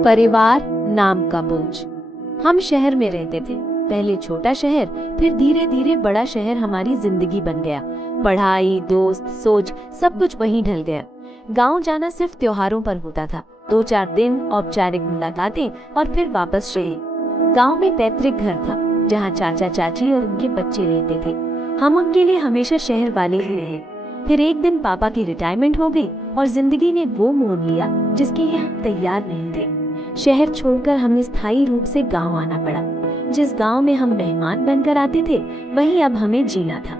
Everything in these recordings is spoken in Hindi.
परिवार नाम का बोझ। हम शहर में रहते थे, पहले छोटा शहर, फिर धीरे धीरे बड़ा शहर हमारी जिंदगी बन गया। पढ़ाई, दोस्त, सोच, सब कुछ वहीं ढल गया। गांव जाना सिर्फ त्योहारों पर होता था, 2-4 दिन औपचारिक मुलाकातें और फिर वापस शहर। गांव में पैतृक घर था, जहाँ चाचा चाची और उनके बच्चे रहते थे। हम उनके लिए हमेशा शहर वाले ही रहे। फिर एक दिन पापा की रिटायरमेंट हो गई और जिंदगी ने वो मोड़ लिया जिसके लिए हम तैयार नहीं थे। शहर छोड़कर हमें स्थायी रूप से गांव आना पड़ा। जिस गांव में हम मेहमान बनकर आते थे, वहीं अब हमें जीना था।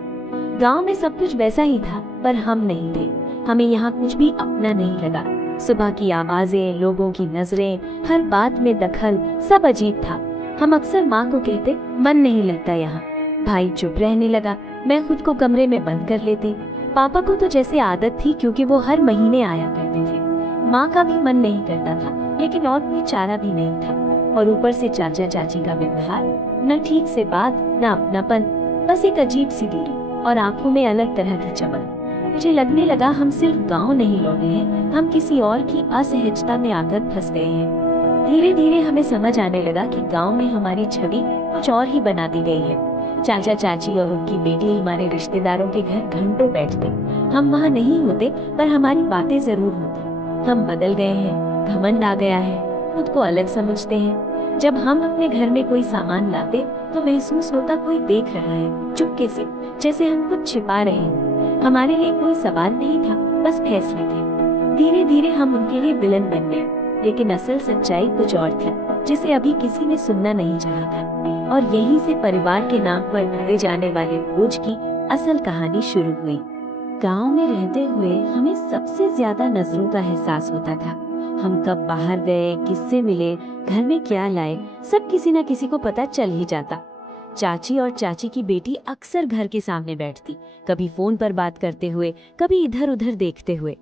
गांव में सब कुछ वैसा ही था, पर हम नहीं थे। हमें यहाँ कुछ भी अपना नहीं लगा। सुबह की आवाजें, लोगों की नजरें, हर बात में दखल, सब अजीब था। हम अक्सर माँ को कहते, मन नहीं लगता यहाँ। भाई चुप रहने लगा, मैं खुद को कमरे में बंद कर लेती। पापा को तो जैसे आदत थी, क्योंकि वो हर महीने आया करते थे। माँ का भी मन नहीं करता था, लेकिन और कोई चारा भी नहीं था। और ऊपर से चाचा चाची का व्यवहार, न ठीक से बात, न अपनापन, बस एक अजीब सी दूरी और आंखों में अलग तरह की चमक। मुझे लगने लगा हम सिर्फ गांव नहीं लौटे हैं, हम किसी और की असहजता में आकर फंस गए हैं। धीरे धीरे हमें समझ आने लगा कि गांव में हमारी छवि कुछ और ही बना दी गई है। चाचा चाची और उनकी बेटी हमारे रिश्तेदारों के घर घंटों बैठते। हम वहाँ नहीं होते, पर हमारी बातें जरूर होती। हम बदल गए हैं, घमंड आ गया है, खुद को अलग समझते हैं। जब हम अपने घर में कोई सामान लाते, तो महसूस होता कोई देख रहा है, चुपके से, जैसे हम कुछ छिपा रहे हैं। हमारे लिए कोई सवाल नहीं था, बस फैसले थे। धीरे धीरे हम उनके लिए विलन बन गए, लेकिन असल सच्चाई कुछ और थी, जिसे अभी किसी ने सुनना नहीं चाहा था। और यहीं से परिवार के नाम पर ढाए जाने वाले बोझ की असल कहानी शुरू हुई। गांव में रहते हुए हमें सबसे ज्यादा नजरों का एहसास होता था। हम कब बाहर गए, किससे मिले, घर में क्या लाए, सब किसी न किसी को पता चल ही जाता। चाची और चाची की बेटी अक्सर घर के सामने बैठती, कभी फोन पर बात करते हुए, कभी इधर उधर देखते हुए।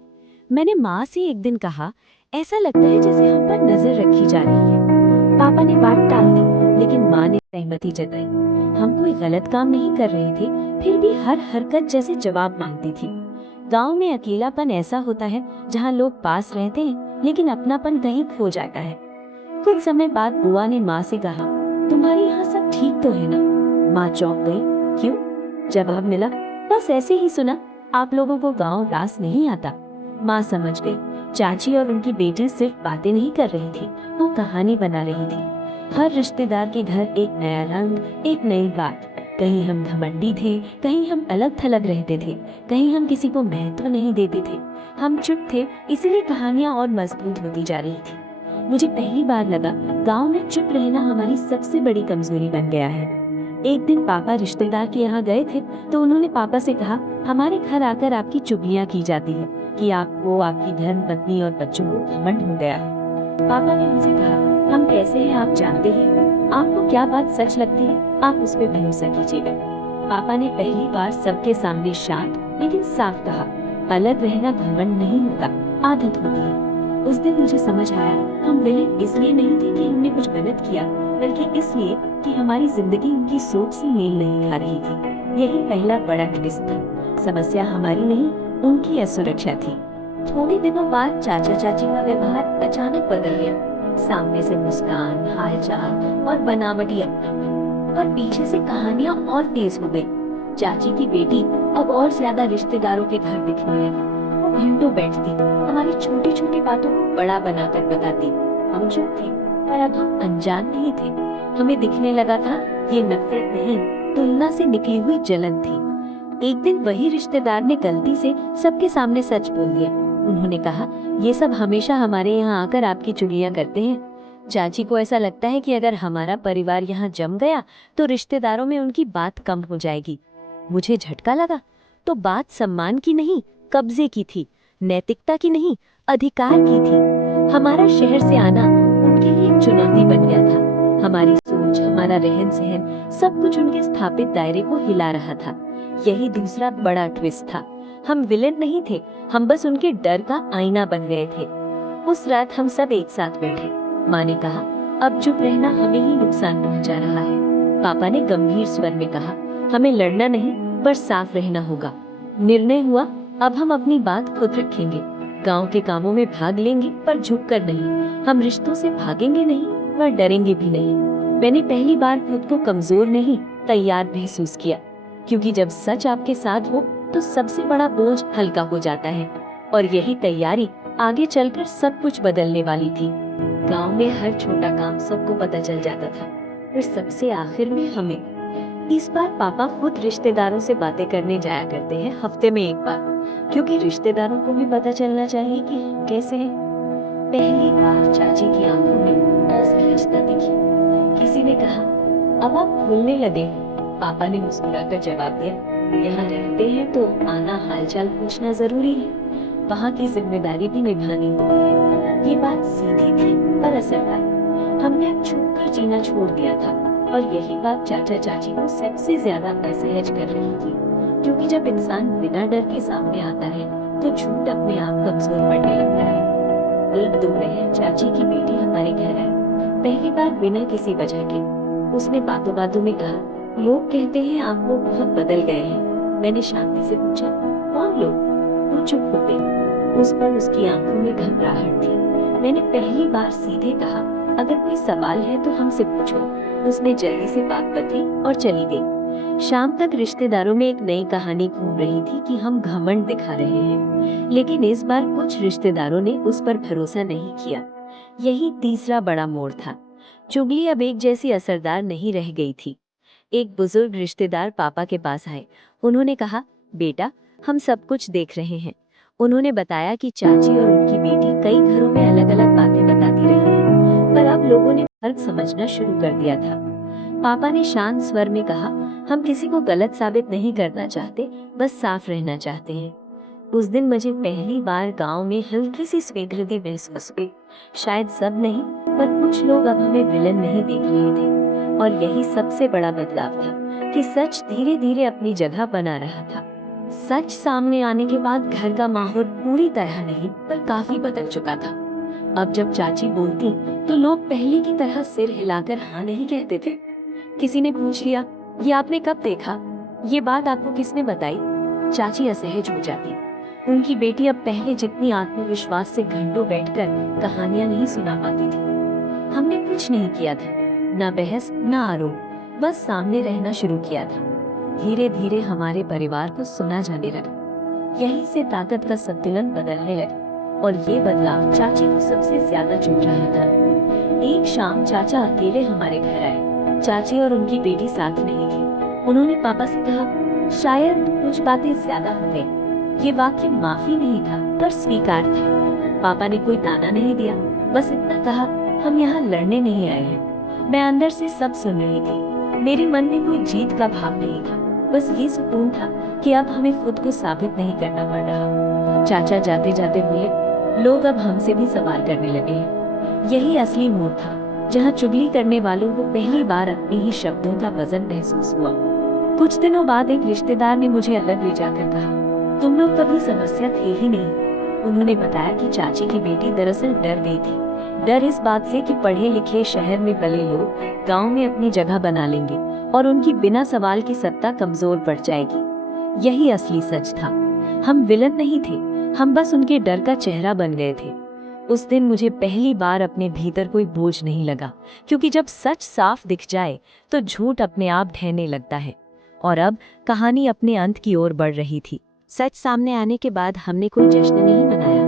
मैंने माँ से एक दिन कहा, ऐसा लगता है जैसे हम पर नजर रखी जा रही है। पापा ने बात टाल दी, लेकिन माँ ने सहमति जताई। हम कोई गलत काम नहीं कर रहे थे, फिर भी हर हरकत जैसे जवाब मांगती थी। गांव में अकेलापन ऐसा होता है जहां लोग पास रहते हैं, लेकिन अपनापन कहीं खो जाता है। कुछ समय बाद बुआ ने माँ से कहा, तुम्हारे यहाँ सब ठीक तो है ना? माँ चौंक गई। क्यों? जवाब मिला, बस ऐसे ही सुना, आप लोगों को गांव रास नहीं आता। माँ समझ गई, चाची और उनकी बेटी सिर्फ बातें नहीं कर रही थी, वो कहानी बना रही थी। हर रिश्तेदार के घर एक नया रंग, एक नई बात। कहीं हम घमंडी थे, कहीं हम अलग थलग रहते थे, कहीं हम किसी को महत्व नहीं देते थे। हम चुप थे, इसलिए कहानियां और मजबूत होती जा रही थी। मुझे पहली बार लगा गांव में चुप रहना हमारी सबसे बड़ी कमजोरी बन गया है। एक दिन पापा रिश्तेदार के यहाँ गए थे, तो उन्होंने पापा से कहा, हमारे घर आकर आपकी चुगलियां की जाती है कि आपको, आपकी धर्म पत्नी और बच्चों को घमंड हो गया है। पापा ने मुझे कहा, हम कैसे हैं आप जानते हैं, आपको क्या बात सच लगती है, आप उस पर भरोसा कीजिएगा। पापा ने पहली बार सबके सामने शांत लेकिन साफ कहा, अलग रहना घमंड नहीं होता, आदत होती है। उस दिन मुझे समझ आया, हम विलेन इसलिए नहीं थे कि हमने कुछ गलत किया, बल्कि इसलिए कि हमारी जिंदगी उनकी सोच से मेल नहीं खा रही थी। यही पहला बड़ा ट्विस्ट था। समस्या हमारी नहीं, उनकी असुरक्षा थी। थोड़े दिनों बाद चाचा चाची का व्यवहार अचानक बदल गया। सामने से मुस्कान, हालचाल और बनावटी अपनापन, और पीछे से कहानियां और तेज हो गई। चाची की बेटी अब और ज्यादा रिश्तेदारों के घर दिखने लगी। वो घंटों बैठती, हमारी छोटी छोटी बातों को बड़ा बनाकर बताती। हम चुप थे, पर अब हम अनजान नहीं थे। हमें दिखने लगा था ये नफरत नहीं, तुलना से निकली हुई जलन थी। एक दिन वही रिश्तेदार ने गलती से सबके सामने सच बोल दिया। उन्होंने कहा, ये सब हमेशा हमारे यहाँ आकर आपकी चुगलियां करते हैं। चाची को ऐसा लगता है कि अगर हमारा परिवार यहाँ जम गया, तो रिश्तेदारों में उनकी बात कम हो जाएगी। मुझे झटका लगा। तो बात सम्मान की नहीं, कब्जे की थी, नैतिकता की नहीं, अधिकार की थी। हमारा शहर से आना उनके लिए एक चुनौती बन गया था। हमारी सोच, हमारा रहन सहन, सब कुछ उनके स्थापित दायरे को हिला रहा था। यही दूसरा बड़ा ट्विस्ट था। हम विलेन नहीं थे, हम बस उनके डर का आईना बन गए थे। उस रात हम सब एक साथ बैठे। माँ ने कहा, अब चुप रहना हमें ही नुकसान पहुंचा रहा है। पापा ने गंभीर स्वर में कहा, हमें लड़ना नहीं, पर साफ रहना होगा। निर्णय हुआ, अब हम अपनी बात खुद रखेंगे। गांव के कामों में भाग लेंगे पर झुककर नहीं। हम रिश्तों से भागेंगे नहीं पर डरेंगे भी नहीं। मैंने पहली बार खुद को कमजोर नहीं, तैयार महसूस किया, क्योंकि जब सच आपके साथ हो तो सबसे बड़ा बोझ हल्का हो जाता है। और यही तैयारी आगे चलकर सब कुछ बदलने वाली थी। गांव में हर छोटा काम सबको पता चल जाता था, और सबसे आखिर में हमें। इस बार पापा खुद रिश्तेदारों से बातें करने जाया करते हैं हफ्ते में एक बार, क्योंकि रिश्तेदारों को भी पता चलना चाहिए कि हम कैसे हैं। पहली बार चाची की आंखों में असहजता दिखी। किसी ने कहा, अब आप भूलने लगे। पापा ने मुस्कुराकर जवाब दिया, यहाँ रहते हैं तो आना हालचाल पूछना जरूरी है, वहाँ की जिम्मेदारी भी निभानी होती है। ये बात सीधी थी पर असरदार। हमने अब छुप कर जीना छोड़ दिया था, और यही बात चाचा चाची को सबसे ज्यादा असहज कर रही थी, क्योंकि जब इंसान बिना डर के सामने आता है तो झूठ अपने आप कमजोर पड़ने लगता है। एक दोपहर चाची की बेटी हमारे घर आई, पहली बार बिना किसी वजह के। उसने बातों बातों में कहा, लोग कहते हैं आप लोग बहुत बदल गए हैं। मैंने शांति से पूछा, कौन लोग? वो चुप हो गई। उस पर उसकी आंखों में घबराहट थी। मैंने पहली बार सीधे कहा, अगर कोई सवाल है तो हमसे पूछो। उसने जल्दी से बात बदली और चली गई। शाम तक रिश्तेदारों में एक नई कहानी घूम रही थी कि हम घमंड दिखा रहे हैं, लेकिन इस बार कुछ रिश्तेदारों ने उस पर भरोसा नहीं किया। यही तीसरा बड़ा मोड़ था। चुगली अब एक जैसी असरदार नहीं रह गई थी। एक बुजुर्ग रिश्तेदार पापा के पास आए। उन्होंने कहा, बेटा, हम सब कुछ देख रहे हैं। उन्होंने बताया कि चाची और उनकी बेटी कई घरों में अलग अलग बातें बताती रही हैं, पर अब लोगों ने फर्क समझना शुरू कर दिया था। पापा ने शांत स्वर में कहा, हम किसी को गलत साबित नहीं करना चाहते, बस साफ रहना चाहते हैं। उस दिन मुझे पहली बार गांव में हल्की सी स्वीकृति महसूस हुई। शायद सब नहीं, पर कुछ लोग अब हमें विलन नहीं देख रहे थे। और यही सबसे बड़ा बदलाव था कि सच धीरे धीरे अपनी जगह बना रहा था। सच सामने आने के बाद घर का माहौल पूरी तरह नहीं पर काफी बदल चुका था। अब जब चाची बोलती तो लोग पहले की तरह सिर हिलाकर हाँ नहीं कहते थे। किसी ने पूछ लिया, ये आपने कब देखा? ये बात आपको किसने बताई? चाची असहज हो जाती। उनकी बेटी अब पहले जितनी आत्मविश्वास से घंटों बैठकर कहानियां नहीं सुना पाती थी। हमने कुछ नहीं किया था, न बहस न आरोप, बस सामने रहना शुरू किया था। धीरे धीरे हमारे परिवार को सुना जाने लगा। यहीं से ताकत का संतुलन बदलने लगा, और ये बदलाव चाची को सबसे ज्यादा चुभ रहा था। एक शाम चाचा अकेले हमारे घर आए। चाची और उनकी बेटी साथ नहीं थी। उन्होंने पापा से कहा, शायद कुछ बातें ज्यादा हो गई। ये वाक्य माफी नहीं था पर स्वीकार था। पापा ने कोई ताना नहीं दिया, बस इतना कहा, हम यहाँ लड़ने नहीं आए हैं। मैं अंदर से सब सुन रही थी। मेरे मन में कोई जीत का भाव नहीं था, बस ये सुकून था कि अब हमें खुद को साबित नहीं करना पड़ रहा। चाचा जाते जाते बोले, लोग अब हमसे भी सवाल करने लगे हैं। यही असली मोड़ था, जहाँ चुगली करने वालों को पहली बार अपने ही शब्दों का वजन महसूस हुआ। कुछ दिनों बाद एक रिश्तेदार ने मुझे अलग ले जाकर कहा, तुम लोग कभी समस्या थे ही नहीं। उन्होंने बताया कि चाची की बेटी दरअसल डर गई थी। डर इस बात से कि पढ़े लिखे शहर में पले लोग गांव में अपनी जगह बना लेंगे और उनकी बिना सवाल की सत्ता कमजोर पड़ जाएगी। यही असली सच था। हम विलन नहीं थे, हम बस उनके डर का चेहरा बन गए थे। उस दिन मुझे पहली बार अपने भीतर कोई बोझ नहीं लगा, क्योंकि जब सच साफ दिख जाए तो झूठ अपने आप ढहने लगता है। और अब कहानी अपने अंत की ओर बढ़ रही थी। सच सामने आने के बाद हमने कोई जश्न नहीं मनाया,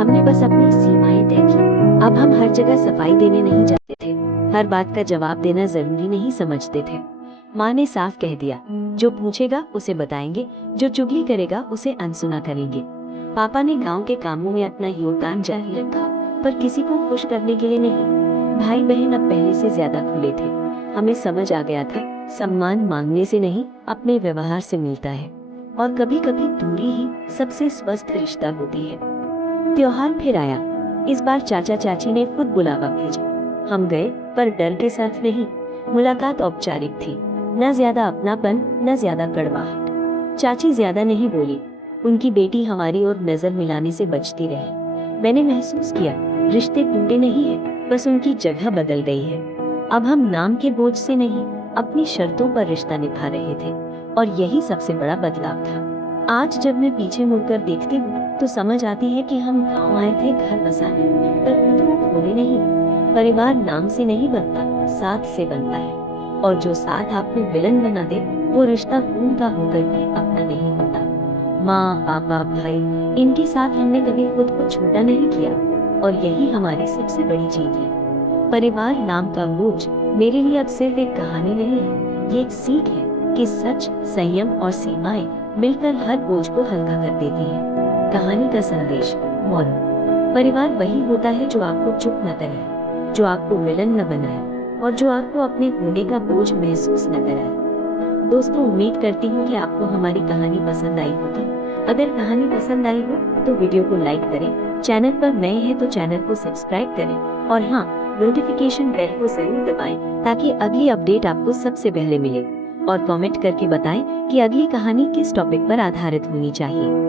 हमने बस अपनी सीमाएं तय की। अब हम हर जगह सफाई देने नहीं जाते थे, हर बात का जवाब देना जरूरी नहीं समझते थे। माँ ने साफ कह दिया, जो पूछेगा उसे बताएंगे, जो चुगली करेगा उसे अनसुना करेंगे। पापा ने गांव के कामों में अपना योगदान जारी रखा, पर किसी को खुश करने के लिए नहीं। भाई बहन अब पहले से ज्यादा खुले थे। हमें समझ आ गया था, सम्मान मांगने से नहीं, अपने व्यवहार से मिलता है। और कभी कभी दूरी ही सबसे स्वस्थ रिश्ता होती है। त्योहार फिर आया। इस बार चाचा चाची ने खुद बुलावा भेजा। हम गए, पर डर के साथ नहीं। मुलाकात औपचारिक थी, न ज्यादा अपनापन न ज्यादा कड़वाहट। चाची ज्यादा नहीं बोली, उनकी बेटी हमारी ओर नजर मिलाने से बचती रही। मैंने महसूस किया, रिश्ते टूटे नहीं है, बस उनकी जगह बदल गई है। अब हम नाम के बोझ से नहीं, अपनी शर्तों पर रिश्ता निभा रहे थे, और यही सबसे बड़ा बदलाव था। आज जब मैं पीछे मुड़कर देखती हूँ तो समझ आती है कि हम गाँव आए थे घर बसाने, पर झूठ बोले नहीं। परिवार नाम से नहीं बनता, साथ से बनता है। और जो साथ आपको विलन बना दे, वो रिश्ता खून का होकर भी अपना नहीं होता। माँ, पापा, भाई, इनके साथ हमने कभी खुद को छोटा नहीं किया, और यही हमारी सबसे बड़ी जीत है। परिवार नाम का बोझ मेरे लिए अब सिर्फ एक कहानी नहीं है, ये एक सीख है कि सच, संयम और सीमाएं मिलकर हर बोझ को हल्का कर देती हैं। कहानी का संदेश, मोरल: परिवार वही होता है जो आपको चुप न करे, जो आपको विलन न बनाए, और जो आपको अपने होने का बोझ महसूस न कराए। दोस्तों, उम्मीद करती हूँ कि आपको हमारी कहानी पसंद आई होगी। अगर कहानी पसंद आई हो तो वीडियो को लाइक करें, चैनल पर नए हैं तो चैनल को सब्सक्राइब करें, और हाँ, नोटिफिकेशन बेल को जरूर दबाएं ताकि अगली अपडेट आपको सबसे पहले मिले। और कमेंट करके बताएं कि अगली कहानी किस टॉपिक पर आधारित होनी चाहिए।